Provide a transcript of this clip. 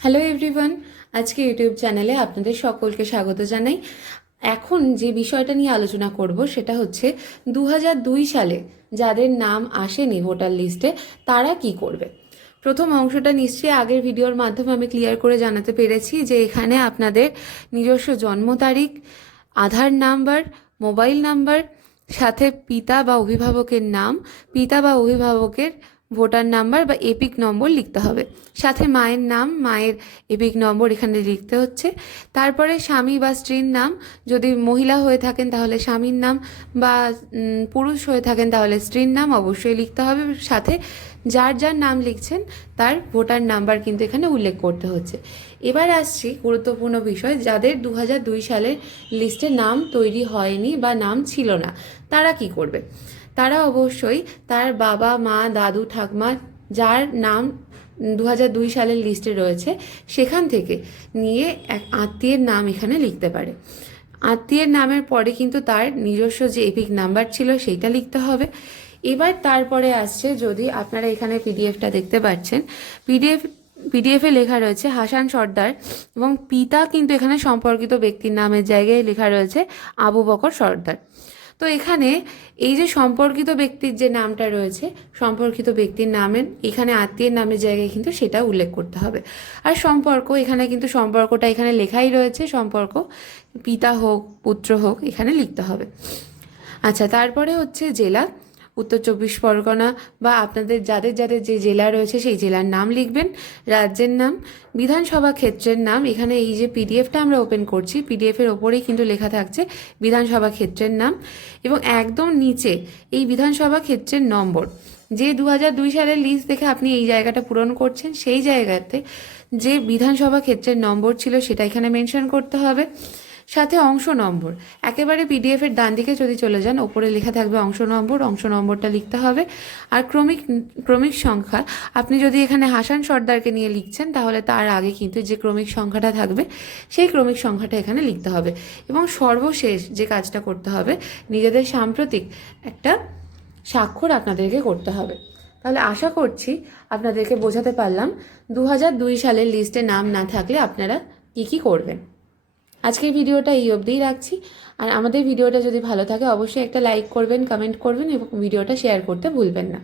Hello everyone, আজকে YouTube চ্যানেলে আপনাদের সকলকে স্বাগত জানাই। এখন যে বিষয়টা নিয়ে আলোচনা করব সেটা হচ্ছে 2002 সালে যাদের নাম আসেনি ভোটার লিস্টে তারা কি করবে। প্রথম অংশটা নিশ্চয়ই আগের ভিডিওর মাধ্যমে আমি ক্লিয়ার করে জানাতে পেরেছি যে এখানে আপনাদের নিজস্ব জন্ম তারিখ, আধার নাম্বার, মোবাইল নাম্বার, সাথে পিতা বা অভিভাবকের নাম, পিতা বা অভিভাবকের ভোটার নাম্বার বা এপিক নম্বর লিখতে হবে। সাথে মায়ের নাম, মায়ের এপিক নম্বর এখানে লিখতে হচ্ছে। তারপরে স্বামী বা স্ত্রীর নাম, যদি মহিলা হয়ে থাকেন তাহলে স্বামীর নাম, বা পুরুষ হয়ে থাকেন তাহলে স্ত্রীর নাম অবশ্যই লিখতে হবে। সাথে যার যার নাম লিখছেন তার ভোটার নাম্বার কিন্তু এখানে উল্লেখ করতে হচ্ছে। এবার আসছি গুরুত্বপূর্ণ বিষয়, যাদের 2002 সালের লিস্টে নাম তৈরি হয়নি বা নাম ছিল না তারা কি করবে। তারা অবশ্যই তার বাবা, মা, দাদু, ঠাকমা যার নাম 2002 সালের লিস্টে রয়েছে সেখান থেকে নিয়ে এক আত্মীয়ের নাম এখানে লিখতে পারে। আত্মীয়ের নামের পরে কিন্তু তার নিজস্ব যে এপিক নাম্বার ছিল সেইটা লিখতে হবে। এবার তারপরে আসছে, যদি আপনারা এখানে পিডিএফটা দেখতে পাচ্ছেন, পিডিএফে লেখা রয়েছে হাসান সর্দার এবং পিতা কিন্তু এখানে সম্পর্কিত ব্যক্তির নামের জায়গায় লেখা রয়েছে আবু বকর সর্দার। তো এখানে এই যে সম্পর্কিত ব্যক্তির যে নামটা রয়েছে, সম্পর্কিত ব্যক্তির নামের এখানে আত্মীয়ের নামের জায়গায় কিন্তু সেটা উল্লেখ করতে হবে। আর সম্পর্ক, এখানে কিন্তু সম্পর্কটা এখানে লেখাই রয়েছে, সম্পর্ক পিতা হোক পুত্র হোক এখানে লিখতে হবে। আচ্ছা, তারপরে হচ্ছে জেলা, উত্তর চব্বিশ পরগনা বা আপনাদের যাদের যাদের যে জেলা রয়েছে সেই জেলার নাম লিখবেন। রাজ্যের নাম, বিধানসভা ক্ষেত্রের নাম, এখানে এই যে পিডিএফটা আমরা ওপেন করছি পিডিএফের ওপরেই কিন্তু লেখা থাকছে বিধানসভা ক্ষেত্রের নাম, এবং একদম নিচে এই বিধানসভা ক্ষেত্রের নম্বর। যে 2002 সালের লিস্ট দেখে আপনি এই জায়গাটা পূরণ করছেন সেই জায়গাতে যে বিধানসভা ক্ষেত্রের নম্বর ছিল সেটা এখানে মেনশন করতে হবে। সাথে অংশ নম্বর, একেবারে পিডিএফের ডান দিকে যদি চলে যান ওপরে লেখা থাকবে অংশ নম্বর, অংশ নম্বরটা লিখতে হবে। আর ক্রমিক সংখ্যা, আপনি যদি এখানে হাসান সর্দারকে নিয়ে লিখছেন তাহলে তার আগে কিন্তু যে ক্রমিক সংখ্যাটা থাকবে সেই ক্রমিক সংখ্যাটা এখানে লিখতে হবে। এবং সর্বশেষ যে কাজটা করতে হবে, নিজেদের সাম্প্রতিক একটা স্বাক্ষর আপনাদেরকে করতে হবে। তাহলে আশা করছি আপনাদেরকে বোঝাতে পারলাম 2002 সালের লিস্টে নাম না থাকলে আপনারা কী করবেন। আজকের ভিডিওটা এই অবধিই রাখছি। আর আমাদের ভিডিওটা যদি ভালো থাকে অবশ্যই একটা লাইক করবেন, কমেন্ট করবেন এবং ভিডিওটা শেয়ার করতে ভুলবেন না।